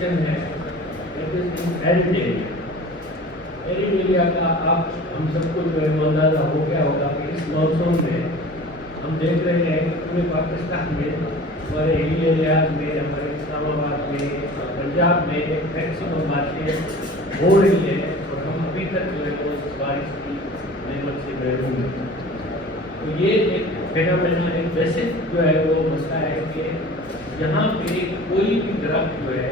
Location है arid area का आप हम सबको जो है वो अंदाजा हो गया होगा कि इस मॉनसून में हम देख रहे हैं कि पूरे पाकिस्तान में हमारे हिली एरियाज में, हमारे इस्लामाबाद में, पंजाब में एक मैक्सिमम बारिशें हो रही है और हम अभी तक जो है वो इस बारिश की नेमत से महरूम हैं। तो ये एक फेनोमेना, एक बेसिक जो है वो मसला है कि यहाँ पे कोई भी दरख्त जो है,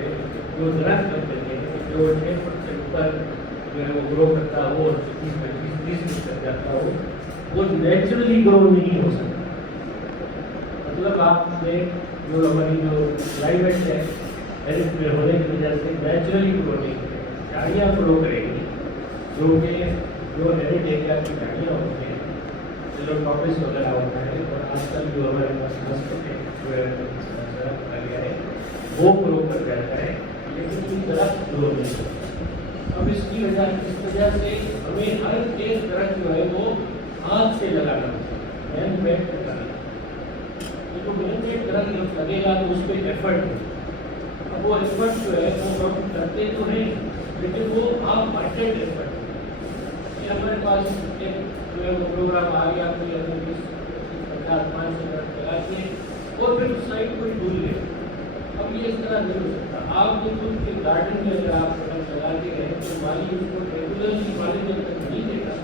जो दरख्त लगते हैं जो 6 फुट से ऊपर जो है वो ग्रो करता हो और 25-30 फुट तक जाता हो, वो नेचुरली ग्रो नहीं हो सकता। मतलब आपने जो हमारी जो क्लाइमेट है एरिड में होने की वजह से नेचुरली ग्रो नहीं करेगी, झाड़ियाँ ग्रो करेगी, जो कि जो एरिड एरिया की झाड़ियाँ होती हैं, टॉपिस वगैरह होता है, और आजकल जो हमारे पास जो है वो ग्रो कर जाता है, लेकिन ये दरख्त ग्रो नहीं करता। अब इस वजह से हमें हर एक दरख्त जो है वो हाथ से लगाना होता है, हैंड मेड लगाना। तो हैंड मेड दरख्त जब लगेगा तो उस पर एफर्ट है। अब वो एफर्ट जो है वो हम करते तो नहीं, लेकिन वो आप माइंडेड एफर्ट है। हमारे पास एक जो है वो प्रोग्राम आ गया, कोई 50-500 दरख्त लगा के और फिर उस साइड को भूल गए। अब ये इस तरह नहीं हो सकता। आप जो खुद के गार्डन में अगर आप दरख्त लगाते हैं तो माली उसको रेगुलरली पानी जब तक नहीं देगा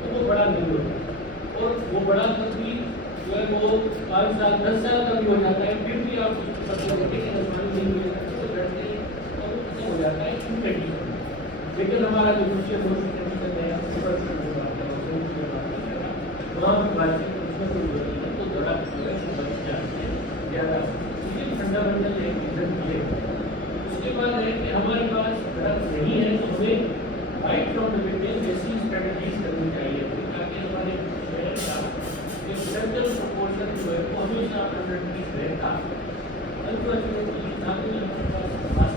तो वो बड़ा नहीं होता, और वो बड़ा तक भी जो है वो 5 साल 10 साल का भी हो जाता है, फिर भी आप उसको पानी नहीं मिलेगा तो डरते हैं और वो खत्म हो जाता है इन कंडीशन। लेकिन हमारा जो दूसरे दोस्त कंडीशन है वहाँ भी बातचीत उसमें कोई जरूरत नहीं, तो दरख्त जो है बच जाते हैं ज़्यादा। फंडामेंटल एक रीज़न ये है। उसके बाद है कि हमारे पास दरख्त नहीं है तो हमें राइट फ्रॉम द बिगिनिंग ऐसी स्ट्रेटजीज करनी चाहिए ताकि हमारे शहर का एक सर्कल प्रपोर्शन जो है वो हमेशा 100 रहता। अनफॉर्चुनेटली हमारे पास